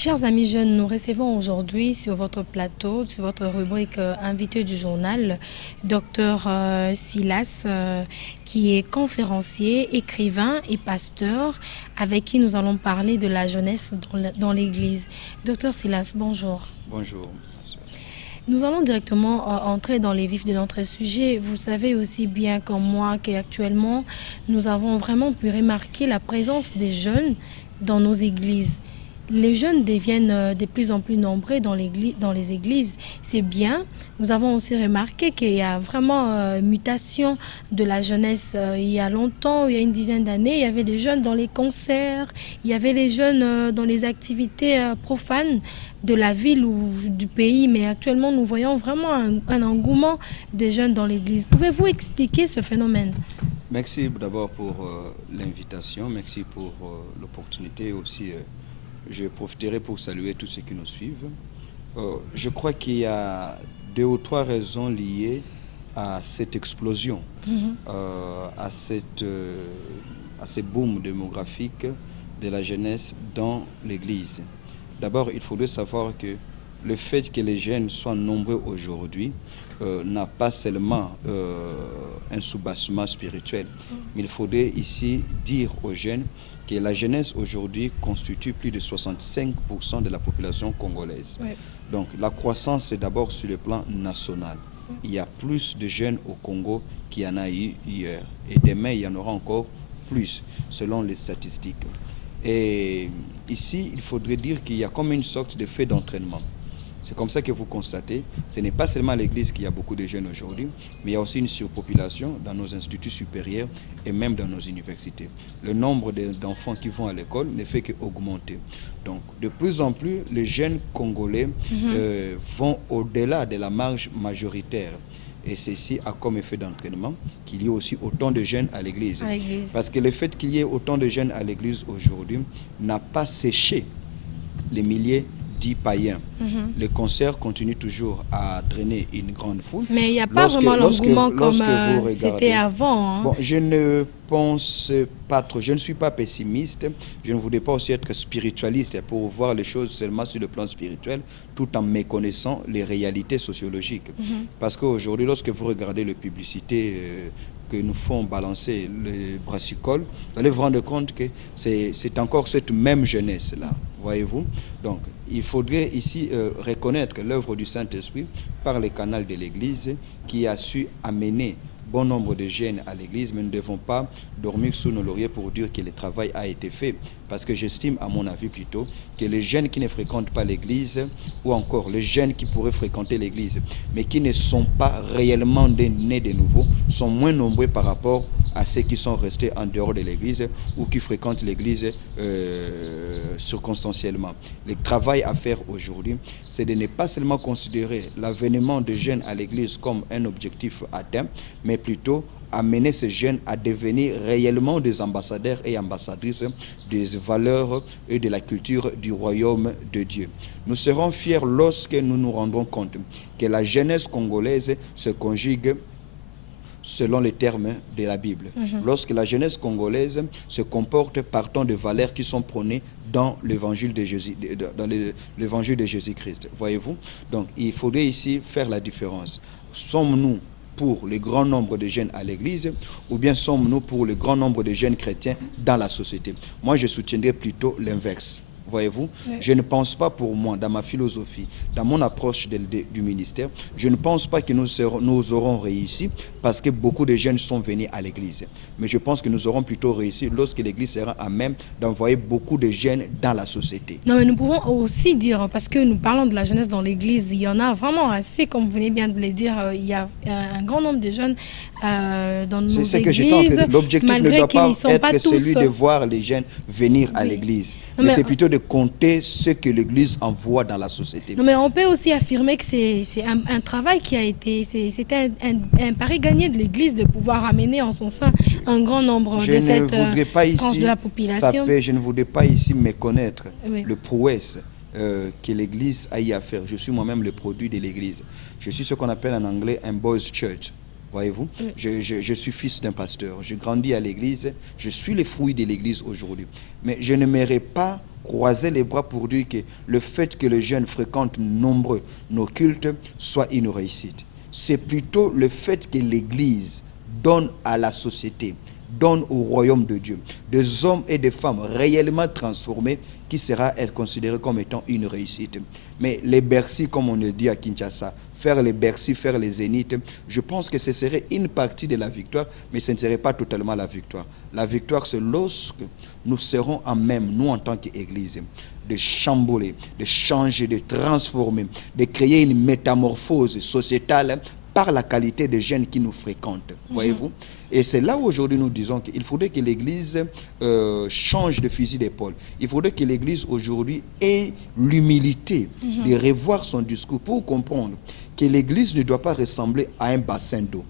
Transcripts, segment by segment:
Chers amis jeunes, nous recevons aujourd'hui sur votre plateau, sur votre rubrique invité du journal, Dr Silas, qui est conférencier, écrivain et pasteur, avec qui nous allons parler de la jeunesse dans l'Église. Dr Silas, bonjour. Bonjour. Nous allons directement entrer dans les vifs de notre sujet. Vous savez aussi bien comme moi qu'actuellement, nous avons vraiment pu remarquer la présence des jeunes dans nos églises. Les jeunes deviennent de plus en plus nombreux dans les églises. C'est bien. Nous avons aussi remarqué qu'il y a vraiment mutation de la jeunesse. Il y a longtemps, il y a une dizaine d'années, il y avait des jeunes dans les concerts, il y avait les jeunes dans les activités profanes de la ville ou du pays. Mais actuellement, nous voyons vraiment un engouement des jeunes dans l'église. Pouvez-vous expliquer ce phénomène? Merci d'abord pour l'invitation. Merci pour l'opportunité aussi. Je profiterai pour saluer tous ceux qui nous suivent. Je crois qu'il y a 2 ou 3 raisons liées à cette explosion, à ce boom démographique de la jeunesse dans l'Église. D'abord, il faudrait savoir que le fait que les jeunes soient nombreux aujourd'hui n'a pas seulement un soubassement spirituel, mais il faudrait ici dire aux jeunes que la jeunesse aujourd'hui constitue plus de 65% de la population congolaise. Oui. Donc la croissance, c'est d'abord sur le plan national. Il y a plus de jeunes au Congo qu'il y en a eu hier. Et demain, il y en aura encore plus, selon les statistiques. Et ici, il faudrait dire qu'il y a comme une sorte de fait d'entraînement. C'est comme ça que vous constatez, ce n'est pas seulement à l'église qu'il y a beaucoup de jeunes aujourd'hui, mais il y a aussi une surpopulation dans nos instituts supérieurs et même dans nos universités. Le nombre d'enfants qui vont à l'école ne fait qu'augmenter. Donc, de plus en plus, les jeunes Congolais vont au-delà de la marge majoritaire. Et ceci a comme effet d'entraînement qu'il y ait aussi autant de jeunes à l'église. Parce que le fait qu'il y ait autant de jeunes à l'église aujourd'hui n'a pas séché les milliers dits païens. Les concerts continuent toujours à drainer une grande foule. Mais il n'y a pas vraiment l'engouement comme c'était avant. Hein. Bon, je ne pense pas trop, je ne suis pas pessimiste, je ne voudrais pas aussi être spiritualiste pour voir les choses seulement sur le plan spirituel, tout en méconnaissant les réalités sociologiques. Parce qu'aujourd'hui, lorsque vous regardez les publicités que nous font balancer les brassicoles, vous allez vous rendre compte que c'est encore cette même jeunesse-là, voyez-vous. Donc, il faudrait ici reconnaître l'œuvre du Saint-Esprit par les canaux de l'Église qui a su amener bon nombre de jeunes à l'église, mais nous ne devons pas dormir sous nos lauriers pour dire que le travail a été fait. Parce que j'estime, à mon avis plutôt, que les jeunes qui ne fréquentent pas l'église, ou encore les jeunes qui pourraient fréquenter l'église, mais qui ne sont pas réellement nés de nouveau, sont moins nombreux par rapport à ceux qui sont restés en dehors de l'église ou qui fréquentent l'église circonstanciellement. Le travail à faire aujourd'hui, c'est de ne pas seulement considérer l'avènement des jeunes à l'église comme un objectif atteint, mais plutôt amener ces jeunes à devenir réellement des ambassadeurs et ambassadrices des valeurs et de la culture du royaume de Dieu. Nous serons fiers lorsque nous nous rendrons compte que la jeunesse congolaise se conjugue selon les termes de la Bible. Lorsque la jeunesse congolaise se comporte partant de valeurs qui sont prônées dans l'évangile de Jésus-Christ. Voyez-vous? Donc, il faudrait ici faire la différence. Sommes-nous pour le grand nombre de jeunes à l'église ou bien sommes-nous pour le grand nombre de jeunes chrétiens dans la société? Moi, je soutiendrais plutôt l'inverse. Voyez-vous, je ne pense pas pour moi, dans ma philosophie, dans mon approche du ministère, je ne pense pas que nous aurons réussi parce que beaucoup de jeunes sont venus à l'église. Mais je pense que nous aurons plutôt réussi lorsque l'église sera à même d'envoyer beaucoup de jeunes dans la société. Non, mais nous pouvons aussi dire, parce que nous parlons de la jeunesse dans l'église, il y en a vraiment assez, comme vous venez bien de le dire, il y a un grand nombre de jeunes dans nos églises. C'est ce que je tente. L'objectif ne doit pas être celui de voir les jeunes venir à l'église. Mais c'est plutôt de compter ce que l'Église envoie dans la société. Non, mais on peut aussi affirmer que c'est un travail qui a été, c'était un pari gagné de l'Église de pouvoir amener en son sein un grand nombre de cette tranche de la population. Je ne voudrais pas ici méconnaître le prouesse que l'Église a eu à faire. Je suis moi-même le produit de l'Église. Je suis ce qu'on appelle en anglais un boys church. Voyez-vous, je suis fils d'un pasteur, je grandis à l'église, je suis le fruit de l'église aujourd'hui. Mais je n'aimerais pas croiser les bras pour dire que le fait que les jeunes fréquentent nombreux nos cultes soit une réussite. C'est plutôt le fait que l'église donne à la société, donne au royaume de Dieu des hommes et des femmes réellement transformés qui sera considéré comme étant une réussite. Mais les Bercy, comme on le dit à Kinshasa, faire les Bercy, faire les Zénith, je pense que ce serait une partie de la victoire, mais ce ne serait pas totalement la victoire. La victoire, c'est lorsque nous serons en même, nous en tant qu'Église, de chambouler, de changer, de transformer, de créer une métamorphose sociétale par la qualité des jeunes qui nous fréquentent, voyez-vous. Et c'est là où aujourd'hui nous disons qu'il faudrait que l'Église change de fusil d'épaule. Il faudrait que l'Église aujourd'hui ait l'humilité de revoir son discours pour comprendre que l'Église ne doit pas ressembler à un bassin d'eau.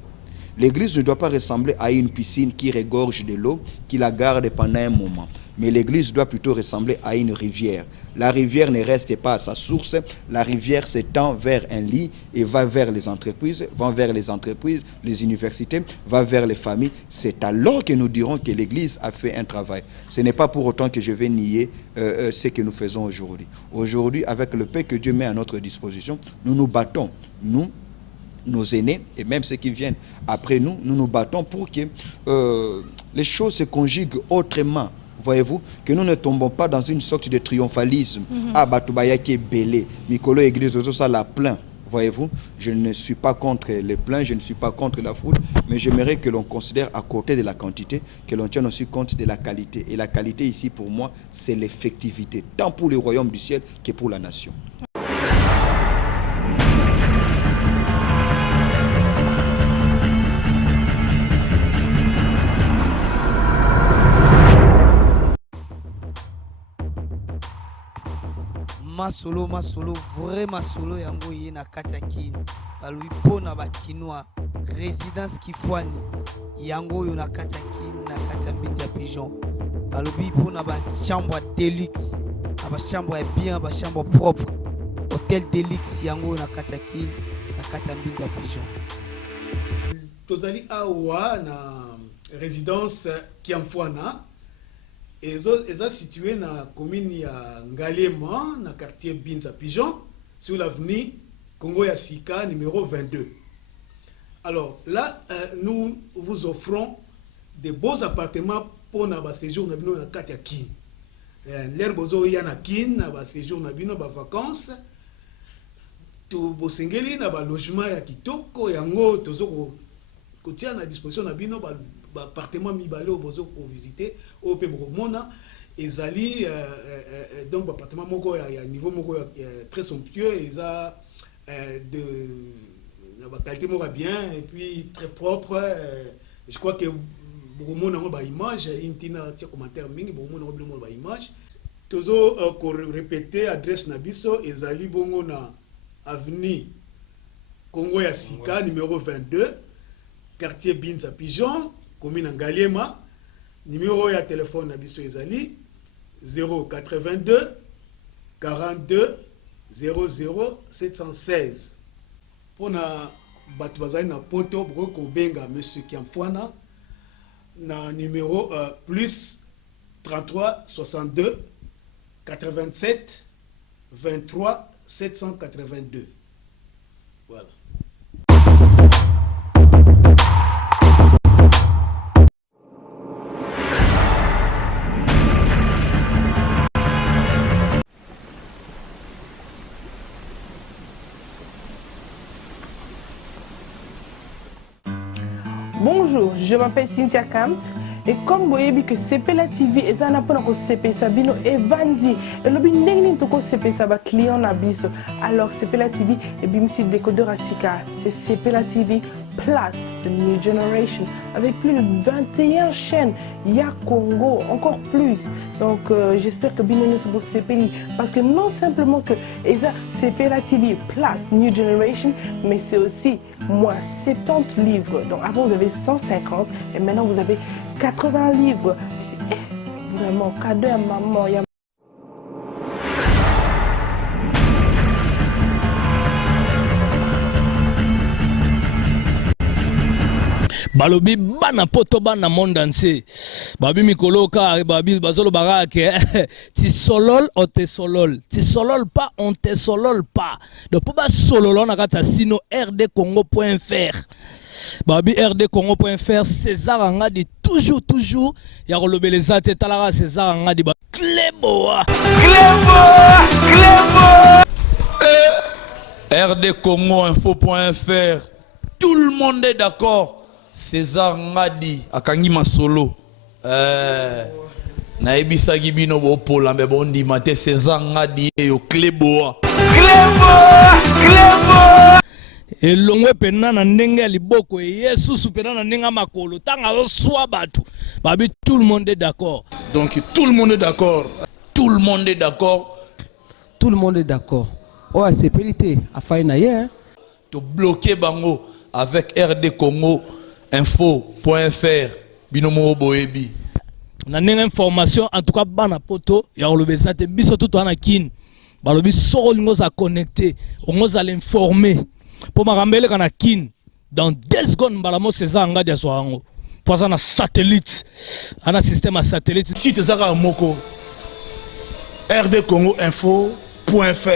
L'Église ne doit pas ressembler à une piscine qui regorge de l'eau, qui la garde pendant un moment. Mais l'Église doit plutôt ressembler à une rivière. La rivière ne reste pas à sa source. La rivière s'étend vers un lit et va vers les entreprises, les universités, va vers les familles. C'est alors que nous dirons que l'Église a fait un travail. Ce n'est pas pour autant que je vais nier ce que nous faisons aujourd'hui. Aujourd'hui, avec le paix que Dieu met à notre disposition, nous nous battons. Nous, nos aînés et même ceux qui viennent après nous, nous nous battons pour que les choses se conjuguent autrement. Voyez-vous, que nous ne tombons pas dans une sorte de triomphalisme. Ah, Batubaya qui est belé, Mikolo Église, ça la plein. Voyez-vous, je ne suis pas contre les pleins, je ne suis pas contre la foule, mais j'aimerais que l'on considère à côté de la quantité, que l'on tienne aussi compte de la qualité. Et la qualité ici, pour moi, c'est l'effectivité, tant pour le royaume du ciel que pour la nation. masolo vraiment solo yango ye na kati ya kini balui pona bakinois résidence kifwani yango yo na kati ya kini na kati ya mbindi ya pigeon balobi pona ba chambre deluxe na ba chambre ya bien ba chambre propre hôtel deluxe yango na kati ya kini na kati ya mbindi ya pigeon. Tozali awa na résidence Kiamfwana. Ils sont situés dans la commune de Ngalema, dans le quartier Binza Pigeon, sur l'avenue Congo Yassika, numéro 22. Alors là, nous vous offrons des beaux appartements pour notre séjour dans le quartier Kin. L'air bozo y a Kin, dans séjour dans les vacances. Tout bosengeli dans le logement ya kitoko yango tozo ko tia na disposition na bino appartement mibale au bozo pour visiter au pe mona ezali donc appartement moko ya niveau moko très somptueux eza de la qualité moko bien et puis très propre. Je crois que mona ba image intina tia commentaire mingi mona ba image tozo ko répéter adresse na biso ezali bongo na avenue Congo ya Sika numéro 22 quartier Binza Pigeon commune Ngalema. Numéro ya téléphone abiso ezali 082 42 00 716. Pour na batu bazali na poto broko benga monsieur Kiamfwana na numéro plus 33 62 87 23 782. Voilà. Bonjour, je m'appelle Cynthia Kams et comme vous voyez que CPLA TV est un appel pour CP Sabino et Vandi et le bin toko CP Saba client nabiso alors CPLA TV et bimsi décodeur Asika c'est CPLA TV Plus de New Generation avec plus de 21 chaînes il y a Congo encore plus donc j'espère que bien nous sommes CPLI parce que non simplement que CPLA TV Plus New Generation mais c'est aussi moins 70 livres donc avant vous avez 150 et maintenant vous avez 80 livres et vraiment cadeau à maman. Balobi bana poto bana monde entier. Babi mikolo ka babi bazolo barake. Ti solol on te solol. Ti solol pas on te solol pas. Donc pour ba solol on a kata sino rdcongo.fr. Babi rdcongo.fr César Angadi toujours ya kolobeleza te talara César Angadi ba Cléboa. rdcongo.info.fr. Tout le monde est d'accord. César Ngadi akangi masolo na ebisaki bino bopola me bondi mate César Ngadi yo Cléboa. Elongwe pena na ndenge ya liboko Yesu pena na ndenge makolo tanga oswa batu babi tout le monde est d'accord. Donc tout le monde est d'accord. Tout le monde est d'accord. Tout le monde est d'accord. Oh asepelité afai na ye to bloquer bango avec rdcongo.info.fr binomo boebi. Na ndenge information en tout cas bana poto ya olobesa te biso tout ana kin balobi soko lingo za connecter ongo za l'informer pour marambele kana kin dans 2 secondes balamo César Ngadi aswango pour ça na satellite ana système à satellite Site zaka moko rdcongo.info.fr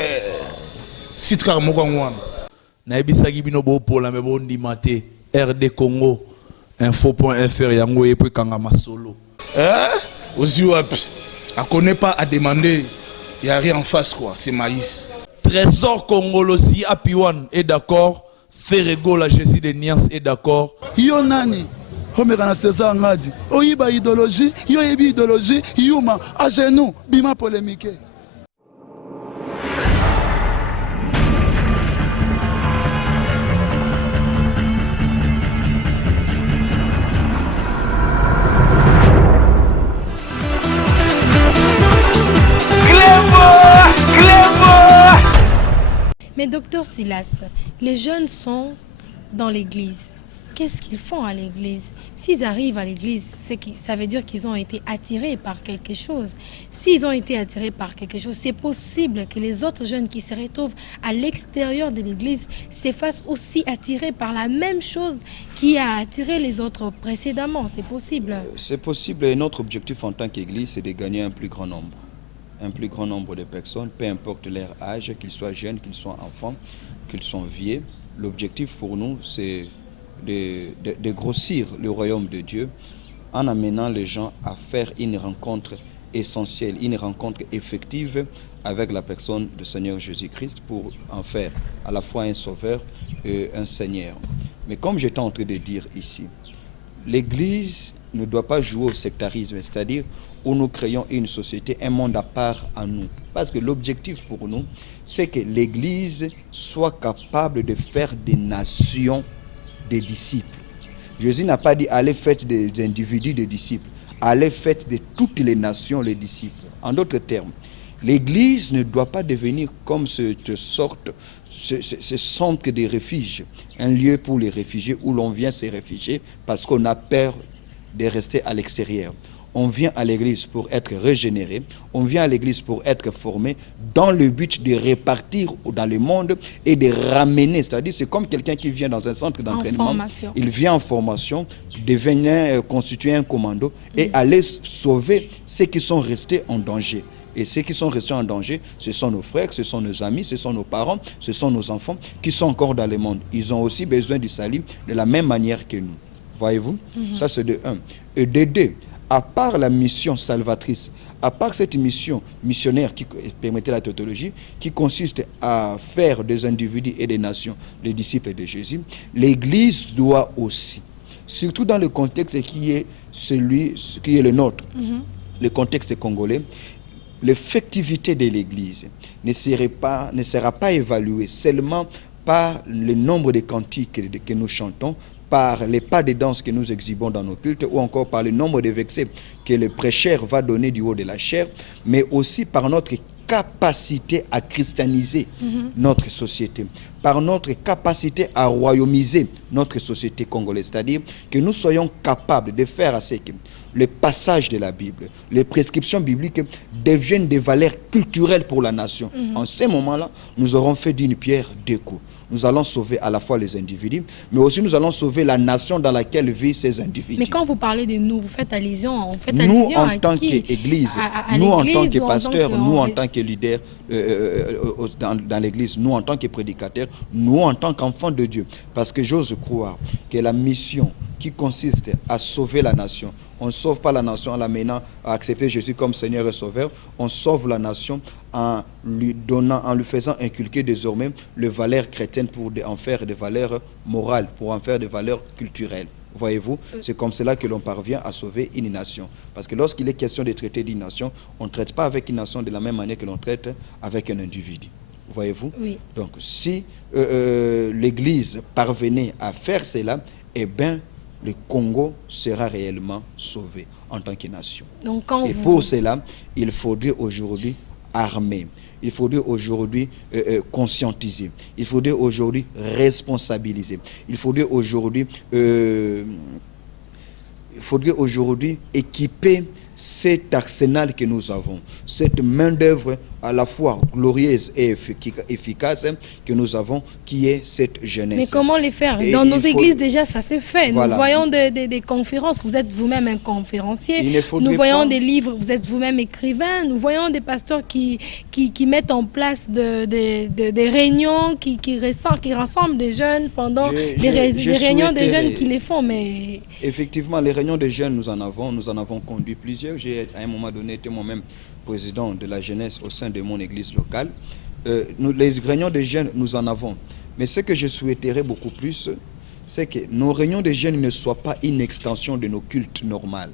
site ka moko ngwana na ebisaki bino bopola me bondi mate rdcongo.info.fr yango epe kanga masolo ozi wapi a connaît pas à demander, il y a rien en face quoi, c'est maïs. Trésor Congolosi Apiwan est d'accord, Ferrego la Jésus de Niance est d'accord. Yo nani Homera César Ngadi oyiba idéologie, yo yebi idéologie, yuma à genoux bima polémique. Mais docteur Silas, les jeunes sont dans l'église. Qu'est-ce qu'ils font à l'église? S'ils arrivent à l'église, ça veut dire qu'ils ont été attirés par quelque chose. S'ils ont été attirés par quelque chose, c'est possible que les autres jeunes qui se retrouvent à l'extérieur de l'église se fassent aussi attirés par la même chose qui a attiré les autres précédemment. C'est possible. C'est possible et notre objectif en tant qu'église, c'est de gagner un plus grand nombre. Un plus grand nombre de personnes, peu importe leur âge, qu'ils soient jeunes, qu'ils soient enfants, qu'ils soient vieux. L'objectif pour nous, c'est de grossir le royaume de Dieu en amenant les gens à faire une rencontre essentielle, une rencontre effective avec la personne du Seigneur Jésus-Christ pour en faire à la fois un sauveur et un Seigneur. Mais comme j'étais en train de dire ici, l'Église ne doit pas jouer au sectarisme, c'est-à-dire où nous créons une société, un monde à part à nous. Parce que l'objectif pour nous, c'est que l'Église soit capable de faire des nations des disciples. Jésus n'a pas dit allez faites des individus des disciples, allez faites de toutes les nations les disciples. En d'autres termes, l'Église ne doit pas devenir comme ce centre de refuge, un lieu pour les réfugiés où l'on vient se réfugier parce qu'on a peur de rester à l'extérieur. On vient à l'église pour être régénéré, on vient à l'église pour être formé dans le but de répartir dans le monde et de ramener, c'est-à-dire c'est comme quelqu'un qui vient dans un centre d'entraînement, il vient en formation, devenir constituer un commando et aller sauver ceux qui sont restés en danger. Et ceux qui sont restés en danger, ce sont nos frères, ce sont nos amis, ce sont nos parents, ce sont nos enfants qui sont encore dans le monde. Ils ont aussi besoin du salut de la même manière que nous. Voyez-vous? Ça c'est de 1. Et de 2, à part la mission salvatrice, à part cette mission missionnaire qui permettait la tautologie, qui consiste à faire des individus et des nations les disciples de Jésus, l'Église doit aussi, surtout dans le contexte qui est le nôtre, le contexte congolais, l'effectivité de l'Église ne sera pas évaluée seulement par le nombre de cantiques que nous chantons, par les pas de danse que nous exhibons dans nos cultes ou encore par le nombre de versets que le prêcheur va donner du haut de la chair, mais aussi par notre capacité à christianiser notre société, par notre capacité à royaumiser notre société congolaise. C'est-à-dire que nous soyons capables de faire à ce que le passage de la Bible, les prescriptions bibliques deviennent des valeurs culturelles pour la nation. En ce moment-là, nous aurons fait d'une pierre deux coups. Nous allons sauver à la fois les individus, mais aussi nous allons sauver la nation dans laquelle vivent ces individus. Mais quand vous parlez de nous, vous faites allusion, nous en tant qu'Église, nous en tant que pasteurs, nous en tant que leaders dans l'Église, nous en tant que prédicateurs, nous en tant qu'enfants de Dieu. Parce que j'ose croire que la mission qui consiste à sauver la nation, on ne sauve pas la nation en l'amenant à accepter Jésus comme Seigneur et Sauveur, on sauve la nation en lui faisant inculquer désormais les valeurs chrétiennes pour en faire des valeurs morales, pour en faire des valeurs culturelles. Voyez-vous, c'est comme cela que l'on parvient à sauver une nation. Parce que lorsqu'il est question de traiter d'une nation, on ne traite pas avec une nation de la même manière que l'on traite avec un individu. Voyez-vous? Oui. Donc, si l'Église parvenait à faire cela, eh bien, le Congo sera réellement sauvé en tant que nation. Donc, pour cela, il faudrait aujourd'hui armer. Il faudrait aujourd'hui conscientiser. Il faudrait aujourd'hui responsabiliser. Il faudrait aujourd'hui équiper cet arsenal que nous avons, cette main-d'œuvre à la fois glorieuse et efficace que nous avons, qui est cette jeunesse. Mais comment les faire? Dans nos églises, déjà, ça se fait. Voilà. Nous voyons des conférences, vous êtes vous-même un conférencier. Nous voyons des livres, vous êtes vous-même écrivain. Nous voyons des pasteurs qui mettent en place des réunions, qui rassemblent des jeunes pendant des réunions des jeunes qui les font. Mais... Effectivement, les réunions des jeunes, nous en avons conduit plusieurs. J'ai à un moment donné été moi-même président de la jeunesse au sein de mon église locale. Les réunions des jeunes, nous en avons. Mais ce que je souhaiterais beaucoup plus, c'est que nos réunions des jeunes ne soient pas une extension de nos cultes normaux.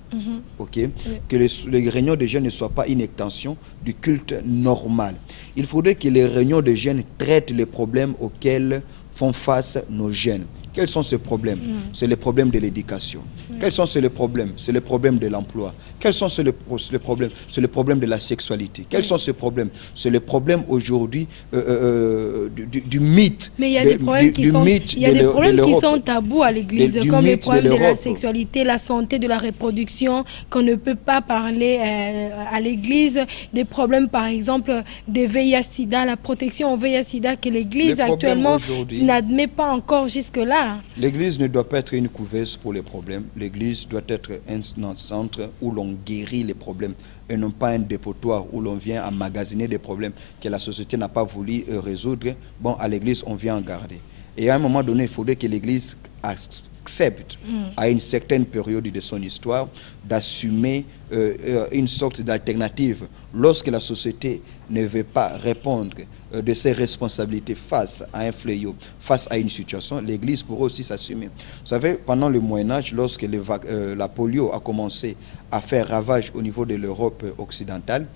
Okay? Oui. Que les réunions des jeunes ne soient pas une extension du culte normal. Il faudrait que les réunions des jeunes traitent les problèmes auxquels font face nos jeunes. Quels sont ces problèmes? C'est les problèmes de l'éducation. Quels sont ces problèmes? C'est le problème de l'emploi. Quels sont ces problèmes? C'est le problème de la sexualité. Quels sont ces problèmes? C'est le problème aujourd'hui du mythe. Mais il y a des problèmes qui sont tabous à l'Église, comme le problème de la sexualité, la santé de la reproduction, qu'on ne peut pas parler à l'Église. Des problèmes, par exemple, de VIH-Sida, la protection au VIH-Sida que l'Église actuellement n'admet pas encore jusque-là. L'Église ne doit pas être une couveuse pour les problèmes. L'Église doit être un centre où l'on guérit les problèmes et non pas un dépotoir où l'on vient emmagasiner des problèmes que la société n'a pas voulu résoudre. Bon, à l'Église, on vient en garder. Et à un moment donné, il faudrait que l'Église accepte, à une certaine période de son histoire, d'assumer une sorte d'alternative lorsque la société ne veut pas répondre de ses responsabilités face à un fléau, face à une situation. l'Église pourrait aussi s'assumer. Vous savez, pendant le Moyen-Âge, lorsque la polio a commencé à faire ravage au niveau de l'Europe occidentale,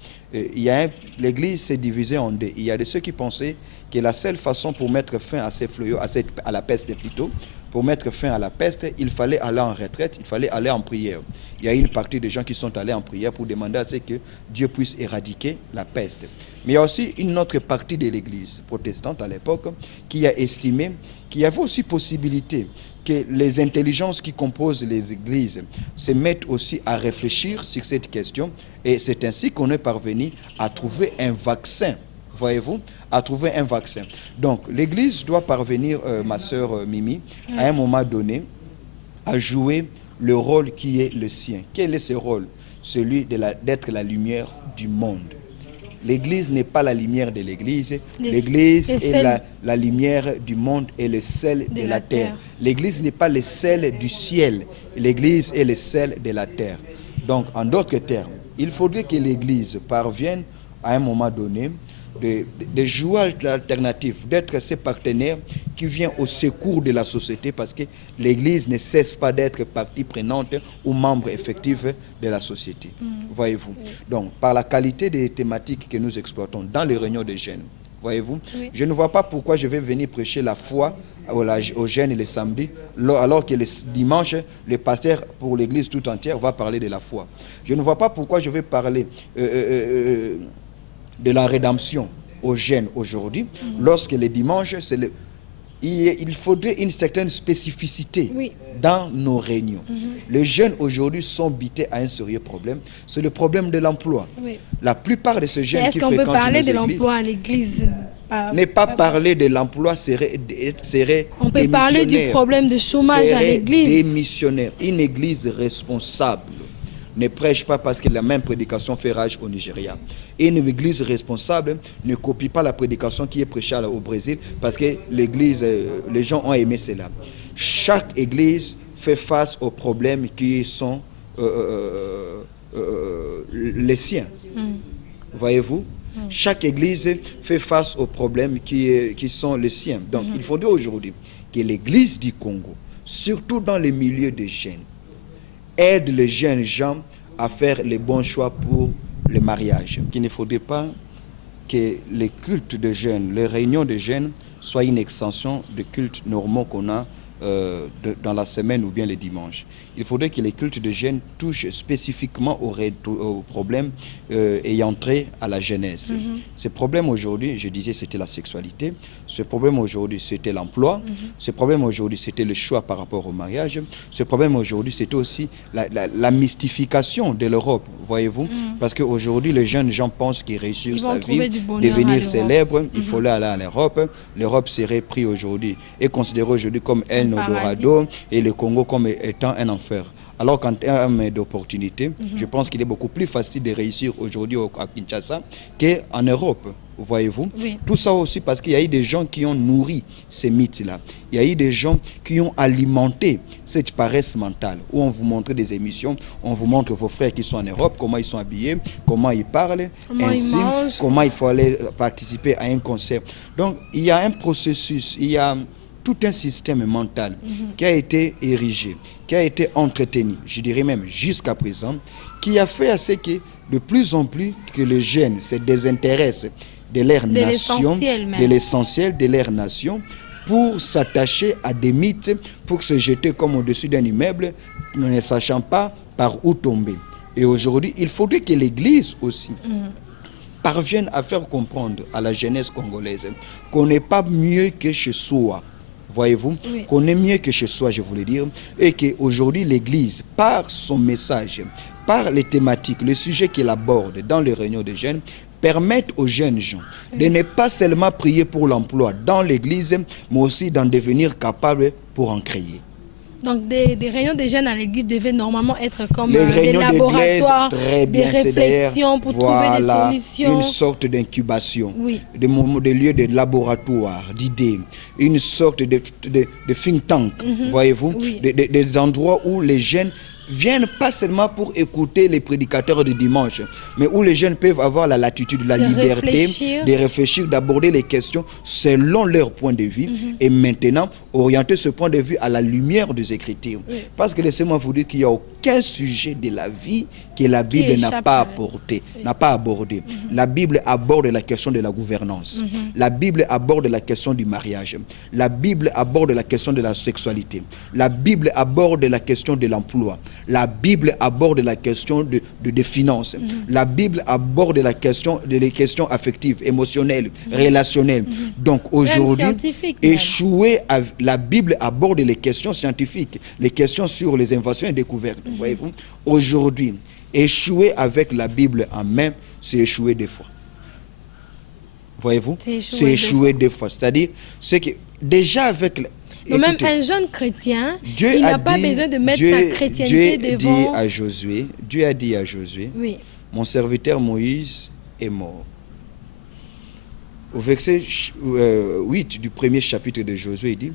l'Église s'est divisée en deux. Il y a de ceux qui pensaient que la seule façon pour mettre fin à ces fléaux, à la peste plutôt, pour mettre fin à la peste, il fallait aller en retraite, il fallait aller en prière. Il y a une partie des gens qui sont allés en prière pour demander à ce que Dieu puisse éradiquer la peste. Mais il y a aussi une autre partie de l'Église protestante à l'époque qui a estimé qu'il y avait aussi possibilité que les intelligences qui composent les églises se mettent aussi à réfléchir sur cette question. Et c'est ainsi qu'on est parvenu à trouver un vaccin. Voyez-vous, à trouver un vaccin. Donc, l'Église doit parvenir, ma sœur Mimi, à un moment donné, à jouer le rôle qui est le sien. Quel est ce rôle? Celui d'être la lumière du monde. L'Église n'est pas la lumière de l'Église. L'Église est la lumière du monde et le sel de la terre. L'Église n'est pas le sel du ciel. L'Église est le sel de la terre. Donc, en d'autres termes, il faudrait que l'Église parvienne à un moment donné de jouer l'alternative, d'être ces partenaires qui viennent au secours de la société, parce que l'Église ne cesse pas d'être partie prenante ou membre effectif de la société. Voyez-vous. Donc, par la qualité des thématiques que nous exploitons dans les réunions des jeunes, voyez-vous, je ne vois pas pourquoi je vais venir prêcher la foi aux jeunes les samedis, alors que le dimanche, le pasteur pour l'Église tout entière va parler de la foi. Je ne vois pas pourquoi je vais parler de la rédemption aux jeunes aujourd'hui, lorsque les dimanches, c'est il faudrait une certaine spécificité dans nos réunions. Les jeunes aujourd'hui sont bités à un sérieux problème, c'est le problème de l'emploi. La plupart de ces jeunes qui fréquentent nos églises... Est-ce qu'on peut parler de l'emploi à l'église? Ne pas parler de l'emploi serait on peut parler du problème de chômage à l'église. Des missionnaires. Une église responsable ne prêche pas parce que la même prédication fait rage au Nigeria. Une église responsable ne copie pas la prédication qui est prêchée au Brésil parce que l'église, les gens ont aimé cela. Chaque église fait face aux problèmes qui sont les siens. Voyez-vous? Chaque église fait face aux problèmes qui sont les siens. Donc, il faudrait aujourd'hui que l'église du Congo, surtout dans les milieux des jeunes, aide les jeunes gens à faire les bons choix pour le mariage. Il ne faudrait pas que les cultes de jeunes, les réunions de jeunes, soient une extension des cultes normaux qu'on a dans la semaine ou bien les dimanches. Il faudrait que les cultes de jeunes touchent spécifiquement aux problèmes ayant trait à la jeunesse. Ce problème aujourd'hui, je disais, c'était la sexualité. Ce problème aujourd'hui, c'était l'emploi. Ce problème aujourd'hui, c'était le choix par rapport au mariage. Ce problème aujourd'hui, c'était aussi la mystification de l'Europe, voyez-vous. Parce qu'aujourd'hui, les jeunes gens pensent qu'ils réussissent sa vie, devenir célèbres. Il faut aller à l'Europe. L'Europe serait prise aujourd'hui et considérée aujourd'hui comme un Eldorado et le Congo comme étant un enfer. Alors qu'en termes d'opportunités, je pense qu'il est beaucoup plus facile de réussir aujourd'hui à Kinshasa qu'en Europe. Voyez-vous? Tout ça aussi parce qu'il y a eu des gens qui ont nourri ces mythes-là. Il y a eu des gens qui ont alimenté cette paresse mentale où on vous montre des émissions, on vous montre vos frères qui sont en Europe, comment ils sont habillés, comment ils parlent, comment il faut aller participer à un concert. Donc, il y a un processus, il y a tout un système mental qui a été érigé, qui a été entretenu, je dirais même jusqu'à présent, qui a fait à ce que de plus en plus que les jeunes se désintéressent de leur nation, de l'essentiel de leur nation, pour s'attacher à des mythes, pour se jeter comme au-dessus d'un immeuble, ne sachant pas par où tomber. Et aujourd'hui, il faudrait que l'Église aussi parvienne à faire comprendre à la jeunesse congolaise qu'on n'est pas mieux que chez soi. Voyez-vous, qu'on est mieux que chez soi, je voulais dire, et qu'aujourd'hui l'Église, par son message, par les thématiques, les sujets qu'elle aborde dans les réunions de jeunes, permettent aux jeunes gens de ne pas seulement prier pour l'emploi dans l'Église, mais aussi d'en devenir capables pour en créer. Donc des réunions de jeunes à l'église devaient normalement être comme des laboratoires, des réflexions pour trouver des solutions. Une sorte d'incubation, des lieux de laboratoire, d'idées, une sorte de think tank, voyez-vous, des endroits où les jeunes viennent pas seulement pour écouter les prédicateurs du dimanche, mais où les jeunes peuvent avoir la latitude, la liberté de réfléchir, d'aborder les questions selon leur point de vue et maintenant orienter ce point de vue à la lumière des Écritures. Parce que laissez-moi vous dire qu'il n'y a aucun sujet de la vie que la Bible n'a pas apporté, n'a pas abordé. La Bible aborde la question de la gouvernance. La Bible aborde la question du mariage. La Bible aborde la question de la sexualité. La Bible aborde la question de l'emploi. La Bible aborde la question des finances. La Bible aborde la question des questions affectives, émotionnelles, relationnelles. Donc aujourd'hui, échouer, la Bible aborde les questions scientifiques, les questions sur les inventions et découvertes. Voyez-vous, aujourd'hui, échouer avec la Bible en main, c'est échouer des fois. Voyez-vous, c'est échouer des fois. C'est-à-dire, c'est que déjà avec donc même un jeune chrétien, il n'a pas besoin de mettre sa chrétienté devant. Dieu a dit à Josué, mon serviteur Moïse est mort. Au verset 8 du premier chapitre de Josué, il dit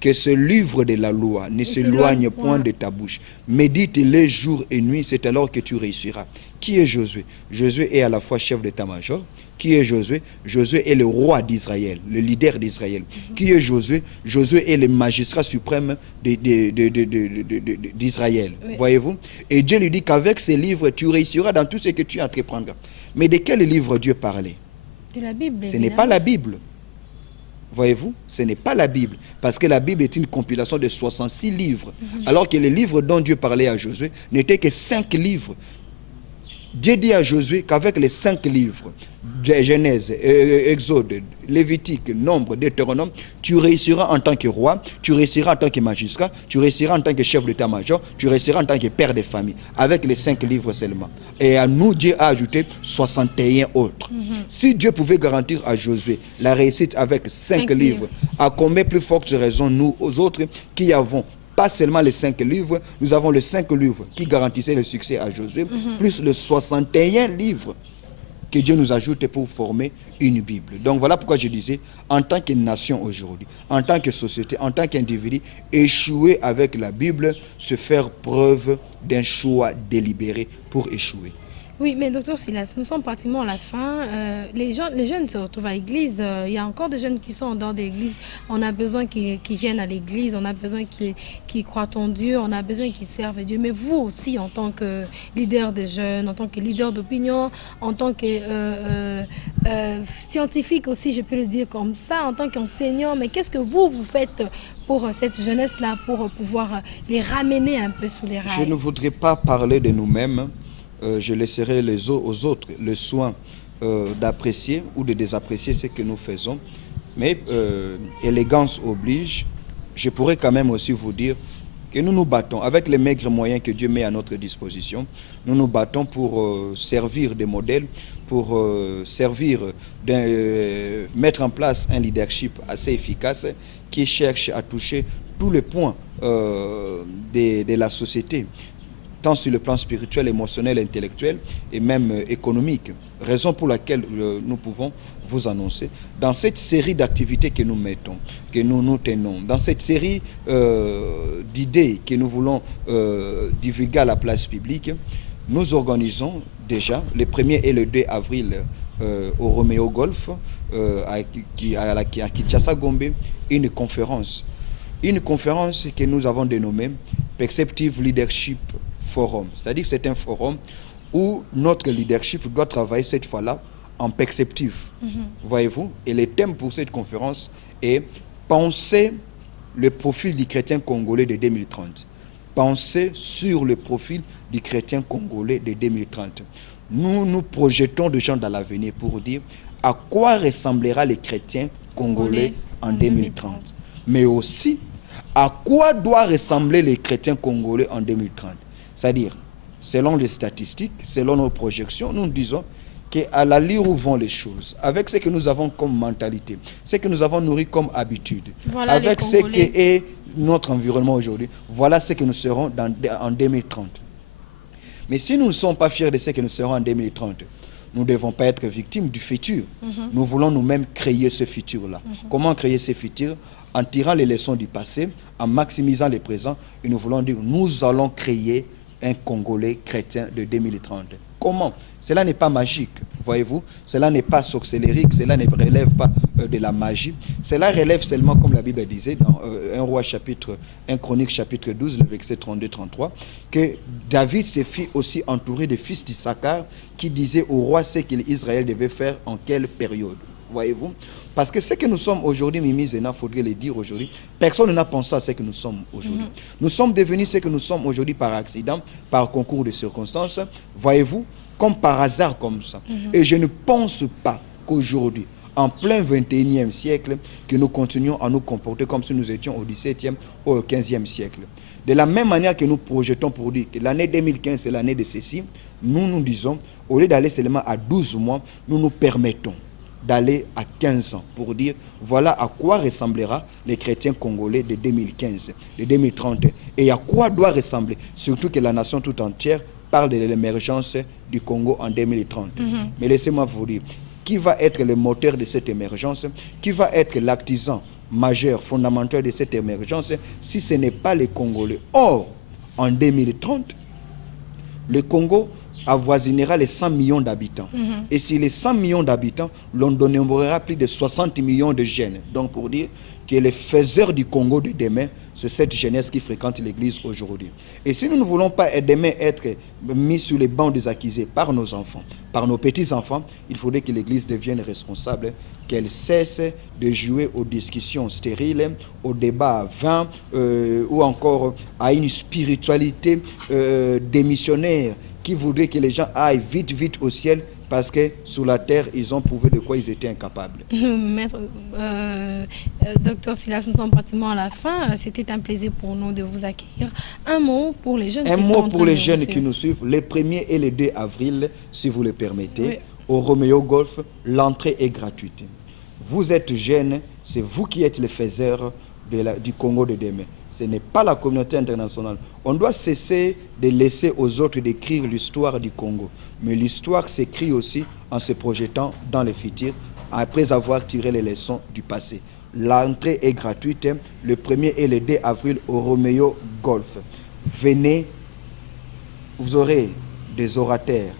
que ce livre de la loi ne s'éloigne point de ta bouche. Médite-le jour et nuit, c'est alors que tu réussiras. Qui est Josué? Josué est à la fois chef d'état-major. Qui est Josué? Josué est le roi d'Israël, le leader d'Israël. Qui est Josué? Josué est le magistrat suprême d'Israël. Voyez-vous? Et Dieu lui dit qu'avec ces livres, tu réussiras dans tout ce que tu entreprendras. Mais de quel livre Dieu parlait? De la Bible. Ce n'est pas la Bible. Voyez-vous, ce n'est pas la Bible, parce que la Bible est une compilation de 66 livres, alors que les livres dont Dieu parlait à Josué n'étaient que 5 livres. Dieu dit à Josué qu'avec les 5 livres, Genèse, Exode, Lévitique, Nombre, Deutéronome, tu réussiras en tant que roi, tu réussiras en tant que magistrat, tu réussiras en tant que chef d'état-major, tu réussiras en tant que père de famille, avec les 5 livres seulement. Et à nous, Dieu a ajouté 61 autres. Si Dieu pouvait garantir à Josué la réussite avec 5 livres, à combien plus forte raison nous, aux autres, qui avons pas seulement les 5 livres, nous avons les 5 livres qui garantissaient le succès à Josué, plus les 61 livres que Dieu nous ajoute pour former une Bible. Donc voilà pourquoi je disais, en tant que nation aujourd'hui, en tant que société, en tant qu'individu, échouer avec la Bible, se faire preuve d'un choix délibéré pour échouer. Oui, mais docteur Silas, nous sommes pratiquement à la fin. Les jeunes se retrouvent à l'église. Il y a encore des jeunes qui sont en dehors de l'église. On a besoin qu'ils viennent à l'église. On a besoin qu'ils croient en Dieu. On a besoin qu'ils servent Dieu. Mais vous aussi, en tant que leader des jeunes, en tant que leader d'opinion, en tant que scientifique aussi, je peux le dire comme ça, en tant qu'enseignant, mais qu'est-ce que vous faites pour cette jeunesse-là, pour pouvoir les ramener un peu sous les rails? Je ne voudrais pas parler de nous-mêmes. Je laisserai aux autres le soin d'apprécier ou de désapprécier ce que nous faisons. Mais élégance oblige, je pourrais quand même aussi vous dire que nous nous battons avec les maigres moyens que Dieu met à notre disposition. Nous nous battons pour servir des modèles, pour mettre en place un leadership assez efficace qui cherche à toucher tous les points de la société, tant sur le plan spirituel, émotionnel, intellectuel et même économique. Raison pour laquelle nous pouvons vous annoncer, dans cette série d'activités que nous mettons, que nous tenons, dans cette série d'idées que nous voulons divulguer à la place publique, nous organisons déjà le 1er et le 2 avril au Romeo Golf, à Kinshasa Gombe, une conférence que nous avons dénommée Perceptive Leadership Forum. C'est-à-dire que c'est un forum où notre leadership doit travailler cette fois-là en perspective. Voyez-vous? Et le thème pour cette conférence est penser le profil du chrétien congolais de 2030. Penser sur le profil du chrétien congolais de 2030. Nous nous projetons de gens dans l'avenir pour dire à quoi ressemblera le chrétien congolais en 2030. Mais aussi à quoi doit ressembler les chrétiens congolais en 2030. C'est-à-dire, selon les statistiques, selon nos projections, nous disons qu'à l'allure où vont les choses, avec ce que nous avons comme mentalité, ce que nous avons nourri comme habitude, voilà, avec ce qui est notre environnement aujourd'hui, voilà ce que nous serons en 2030. Mais si nous ne sommes pas fiers de ce que nous serons en 2030, nous ne devons pas être victimes du futur. Nous voulons nous-mêmes créer ce futur-là. Comment créer ce futur? En tirant les leçons du passé, en maximisant les présents, et nous voulons dire, nous allons créer un Congolais chrétien de 2030. Comment? Cela n'est pas magique, voyez-vous. Cela n'est pas sorcellérique, cela ne relève pas de la magie. Cela relève seulement, comme la Bible disait, dans 1 Chronique chapitre 12, le verset 32-33, que David se fit aussi entourer des fils d'Issachar qui disaient au roi ce qu'Israël devait faire en quelle période. Voyez-vous? Parce que ce que nous sommes aujourd'hui, Mimi Zena, il faudrait le dire aujourd'hui, personne n'a pensé à ce que nous sommes aujourd'hui. Nous sommes devenus ce que nous sommes aujourd'hui par accident, par concours de circonstances, voyez-vous, comme par hasard comme ça. Et je ne pense pas qu'aujourd'hui, en plein 21e siècle, que nous continuons à nous comporter comme si nous étions au 17e ou au 15e siècle. De la même manière que nous projetons pour dire que l'année 2015 c'est l'année de ceci, nous disons, au lieu d'aller seulement à 12 mois, nous nous permettons d'aller à 15 ans pour dire voilà à quoi ressemblera les chrétiens congolais de 2015, de 2030 et à quoi doit ressembler, surtout que la nation tout entière parle de l'émergence du Congo en 2030. Mais laissez-moi vous dire, qui va être le moteur de cette émergence, qui va être l'artisan majeur, fondamental de cette émergence, si ce n'est pas les Congolais. Or, en 2030, le Congo avoisinera les 100 millions d'habitants. Et si les 100 millions d'habitants, l'on donnera plus de 60 millions de jeunes. Donc pour dire que les faiseurs du Congo de demain, c'est cette jeunesse qui fréquente l'église aujourd'hui. Et si nous ne voulons pas demain être mis sur les bancs des accusés par nos enfants, par nos petits-enfants, il faudrait que l'église devienne responsable, qu'elle cesse de jouer aux discussions stériles, aux débats vains, ou encore à une spiritualité démissionnaire qui voudrait que les gens aillent vite, vite au ciel parce que sur la terre, ils ont prouvé de quoi ils étaient incapables. Maître, docteur Silas, nous sommes pratiquement à la fin. C'était un plaisir pour nous de vous accueillir. Un mot pour les jeunes Un qui sont mot en pour train les de jeunes vous qui nous suivent. Les 1er et les 2 avril, si vous le permettez, Oui. au Romeo Golf, l'entrée est gratuite. Vous êtes jeunes, c'est vous qui êtes les faiseurs du Congo de demain. Ce n'est pas la communauté internationale. On doit cesser de laisser aux autres d'écrire l'histoire du Congo. Mais l'histoire s'écrit aussi en se projetant dans le futur, après avoir tiré les leçons du passé. L'entrée est gratuite le 1er et le 2 avril au Romeo Golf. Venez, vous aurez des orateurs,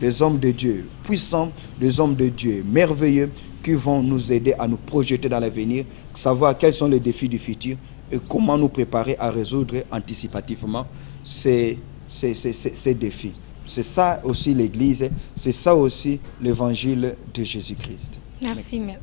des hommes de Dieu puissants, des hommes de Dieu merveilleux qui vont nous aider à nous projeter dans l'avenir, savoir quels sont les défis du futur et comment nous préparer à résoudre anticipativement ces défis. C'est ça aussi l'Église, c'est ça aussi l'évangile de Jésus-Christ. Merci, maître.